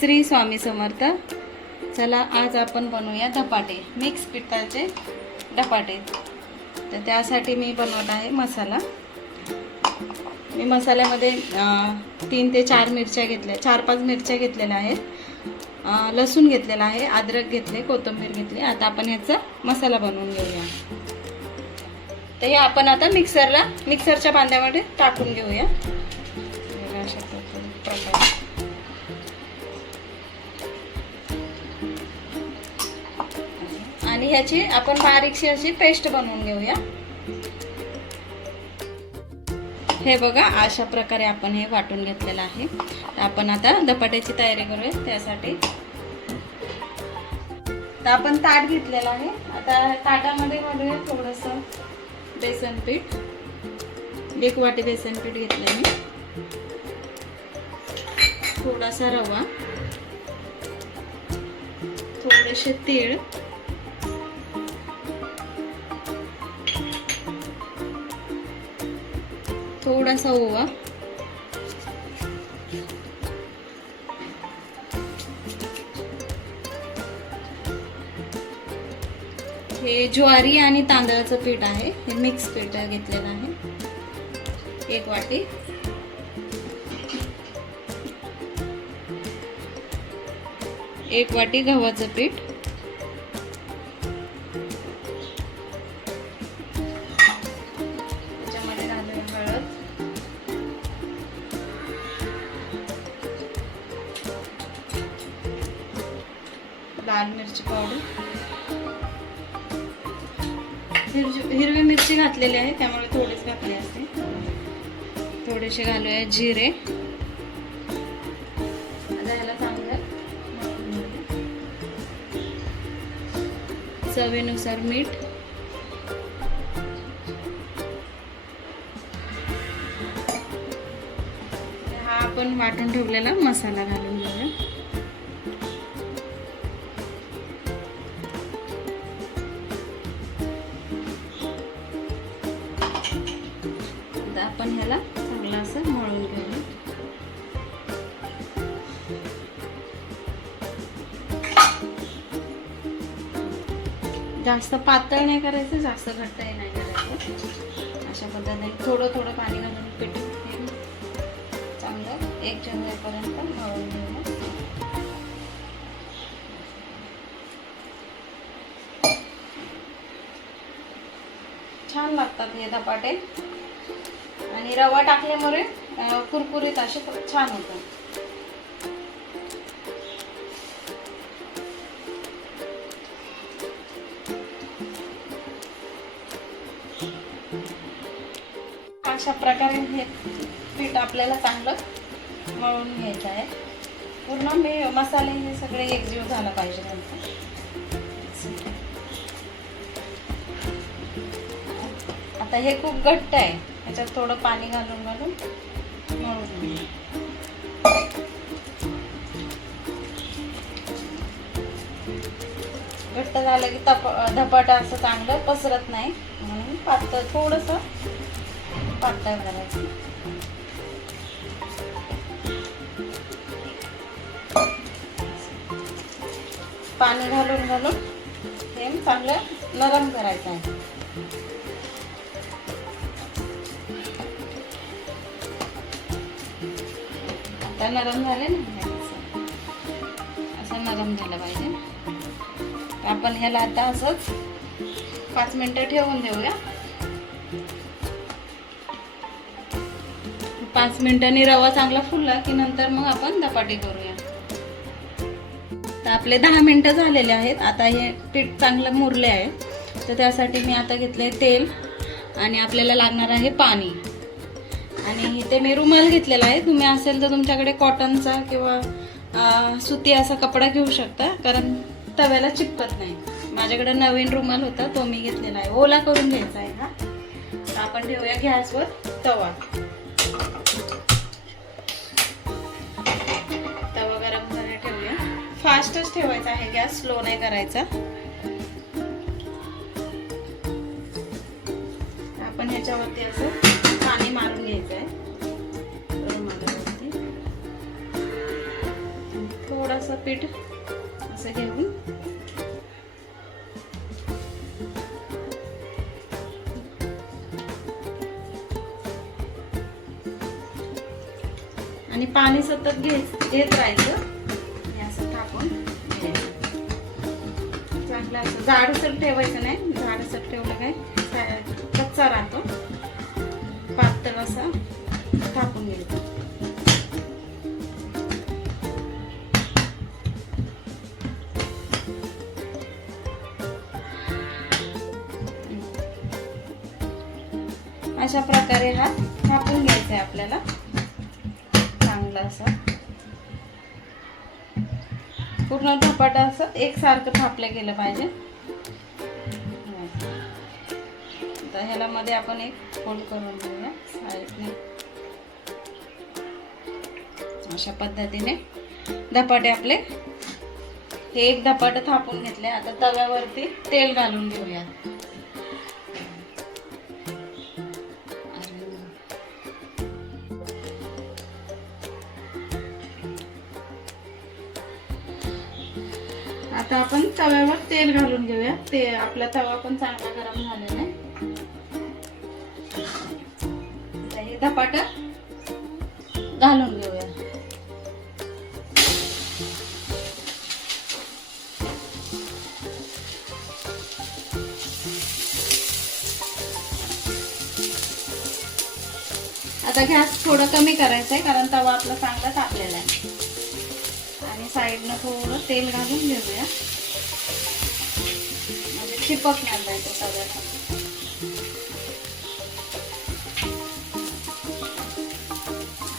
श्री स्वामी समर्थ. चला आज आपण बनवूया धपाटे, मिक्स पिठाचे धपाटे. तर त्यासाठी मी बनवत आहे मसाला. मी मसाल्यामध्ये 3 ते 4 मिरच्या घेतल्या, 4-5 मिरच्या घेतलेल्या आहेत, लसूण घेतलेला आहे, अद्रक घेतले, कोथिंबीर घेतली. आता आपण याचा मसाला बनवून घेऊया. तर हे आपण आता मिक्सरच्या भांड्यामध्ये टाकून घेऊया. अशा प्रकारे आणि ह्याची आपण बारीकशी अशी पेस्ट बनवून घेऊया. हे बघा, अशा प्रकारे आपण हे वाटून घेतलेलं आहे. आपण आता धपाट्याची तयारी करूया. त्यासाठी तर आपण ताट घेतलेलं आहे. आता ताटामध्ये घालूया थोडंसं बेसन पीठ. 1 वाटी बेसन पीठ घेतलं मी, थोडासा रवा, थोडेसे तीळ, थोडासा ओवा, हे ज्वारी आणि तांदळाचं पीठ आहे. हे मिक्स पीठ घेतलेलं आहे 1 वाटी. एक वाटी गव्हाचं पीठ, त्याच्यामध्ये घालूया हळद, लाल मिरची पावडर, हिरवी मिरची घातलेली आहे त्यामुळे थोडीच घातली असते. थोडेसे घालूया जिरे. आता ह्याला चांगलं चवीनुसार मीठ, हा आपण वाटून ठेवलेला मसाला घालून घेऊया. आपण ह्याला चांगलं असं मळून घेऊया. जास्त पातळ नाही करायचं, जास्त घट्टही नाही करायचं. अशा पद्धतीने थोडं थोडं पाणी घालून पीठ चांगलं एकजीव होईपर्यंत मळून घेऊया. छान लागतात हे धपाटे आणि रवा टाकल्यामुळे कुरकुरीत असे छान होतात. अशा प्रकारे हे पीठ आपल्याला चांगलं मळून घ्यायचं आहे. पूर्ण मसाले हे सगळे एकजीव झाला पाहिजे. आता हे खूप घट्ट आहे, त्याच्यात थोडं पाणी घालून मळून घेऊ. घट्ट झालं की धपाटा असं चांगलं पसरत नाही, म्हणून पातळ, थोडंसं पातळ करायचं. पाणी घालून हे चांगलं नरम करायचं आहे. आता नरम झाले ना, असं नरम झालं पाहिजे. आपण ह्याला आता असंच 5 मिनिटं ठेवून देऊया. 5 मिनिटांनी रवा चांगला फुलला की नंतर मग आपण धपाटे करूया. तर आपले 10 मिनिटं झालेले आहेत. आता हे पीठ चांगलं मुरले आहे, तर त्यासाठी मी आता घेतले तेल आणि आपल्याला लागणार आहे पाणी. आणि इथे मी रुमाल घेतलेला आहे. तुम्ही असेल तर तुमच्याकडे कॉटनचा किंवा सुती असा कपडा घेऊ शकता, कारण तव्याला चिपकत नाही. माझ्याकडे नवीन रुमाल होता, तो मी घेतलेला आहे. ओला करून घ्यायचा आहे हा. तर आपण ठेवूया गॅसवर तवा. तवा गरम करायला ठेवूया. फास्टच ठेवायचा आहे गॅस, स्लो नाही करायचा. आपण ह्याच्यावरती असं पाणी मारून घ्यायचं आहे. थोडंसं पीठ असं घेऊन आणि पाणी सतत घेत राहायचं आणि असं टाकून चांगलं असं जाडसर ठेवायचं नाही, जाडसर ठेवलं काय कच्चा राहतो, पातळ असा टाकून घ्यायचा. अशा प्रकारे हा थापून घ्यायचा आहे आपल्याला चांगला असा. पूर्ण धपाटा असं एकसारखं थापलं गेलं पाहिजे. आता ह्याला मध्ये आपण एक फोल्ड करून घेऊया साईडने. अशा पद्धतीने धपाटे आपले हे एक धपाटे थापून घेतले. आता तव्यावरती तेल घालून घेऊया. आता आपण तव्यावर तेल घालून घेऊया. ते आपला तवा पण चांगला गरम झालेला आहे. हे धपाट घालून घेऊया. आता गॅस थोडं कमी करायचं आहे कारण तवा आपला चांगला तापलेला आहे. आणि साईडनं थोडं तेल घालून घेऊया म्हणजे चिपक नाही पाहिजे तव्याला.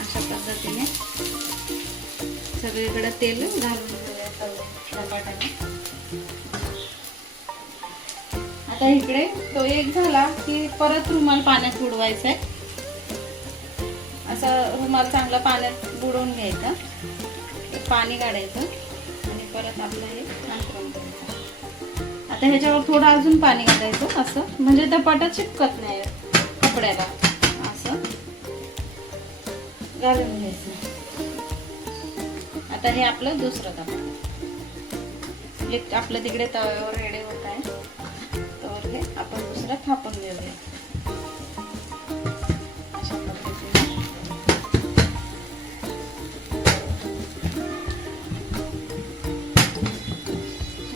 अशा पद्धतीने सगळीकडे तेल घालून घेऊया धपाट्याने. आता इकडे तो एक झाला की परत रुमाल पाण्यात बुडवायचा आहे. असं रुमाल चांगला पाण्यात बुडवून घ्यायचा, पाणी काढायचं आणि परत आपलं हे छान करून घ्यायचं. आता ह्याच्यावर थोडं अजून पाणी घालायचं असं म्हणजे धपाटा चिपकत नाही कपड्याला. असं घालून घ्यायचं. आता हे आपलं दुसरं धपाटा एक आपलं तिकडे तव्यावर रेडी होत आहे. तर हे आपण दुसरं थापून घेऊया.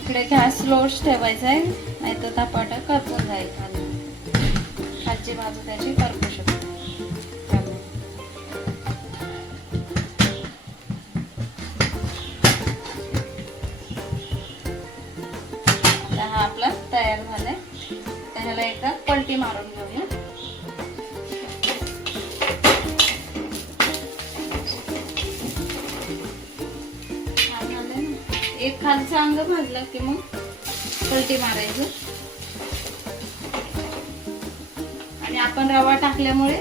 इकडे गॅस स्लोच ठेवायचा आहे नाही तर धपाटा करपून जाईल. खालची बाजू त्याची करपू शकते. हा आपला तयार झालाय. त्याला एका पलटी मारून घेऊया. एक खालचा अंग भाजला की मग पलटी मारायचं. आणि आपण रवा टाकल्यामुळे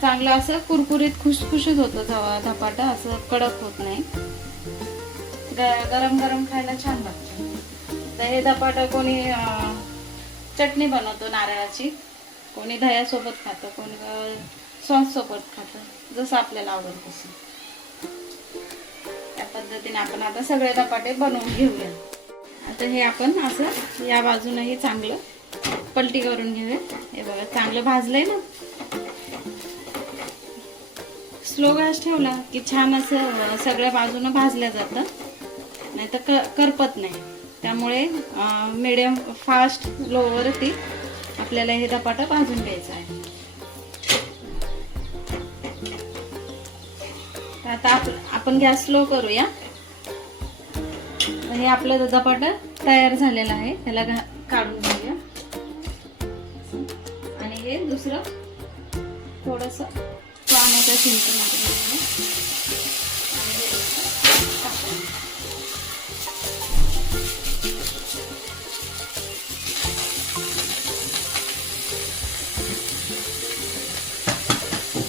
चांगला असं कुरकुरीत खुसखुशीत होतो धपाटा, असं कडक होत नाही. गरम गरम खायला छान लागतं. तर हे धपाटा कोणी चटणी बनवतो नारळाची, कोणी दह्यासोबत खातं, कोणी सॉस सोबत खातं, जसं आपल्याला आवडेल तसं. त्या पद्धतीने आपण आता सगळे धपाटे बनवून घेऊया. आता हे आपण असं या बाजूनही चांगलं पलटी करून घेऊया. हे बघा चांगलं भाजलंय ना. स्लो गॅस ठेवला की छान असं सगळ्या बाजूनं भाजलं जातं, नाही तर करपत नाही. त्यामुळे मीडियम फास्ट लोवरती आपल्याला हे धपाटा भाजून घ्यायचं आहे. आता आपण गॅस स्लो करूया. हे आपलं धपाटा तयार झालेला आहे. त्याला काढून घेऊया. आणि हे दुसरं थोडंसं पाण्याच्या शिंपीमध्ये घेऊया.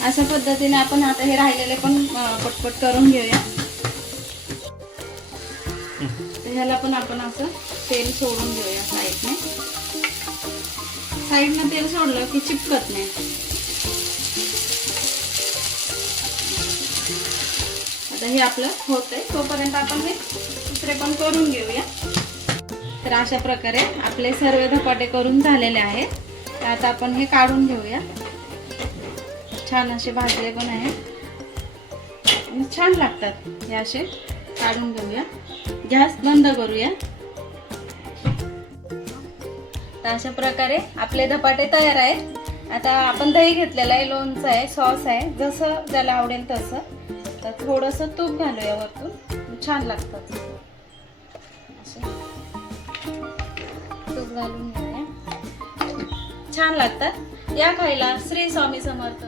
अशा पद्धतीने आपण आता हे राहिलेले पण पटपट करून घेऊया. ह्याला पण आपण असं तेल सोडून घेऊया साईडने. साईडने तेल सोडलं की चिपकत नाही. आता हे आपलं होतंय, तोपर्यंत आपण हे दुसरे पण करून घेऊया. तर अशा प्रकारे आपले सर्व धपाटे करून झालेले आहेत. तर आता आपण हे काढून घेऊया. छान असे भाजले पण आहेत आणि छान लागतात हे असे. काढून घेऊया, गॅस बंद करूया. तर अशा प्रकारे आपले धपाटे तयार आहेत. आता आपण दही घेतलेलं आहे, लोणचं आहे, सॉस आहे, जसं ज्याला आवडेल तसं. तर थोडंसं तूप घालूया वरतून, छान लागतात असे. तूप घालून घेऊया, छान लागतात. या खायला. श्री स्वामी समर्थ.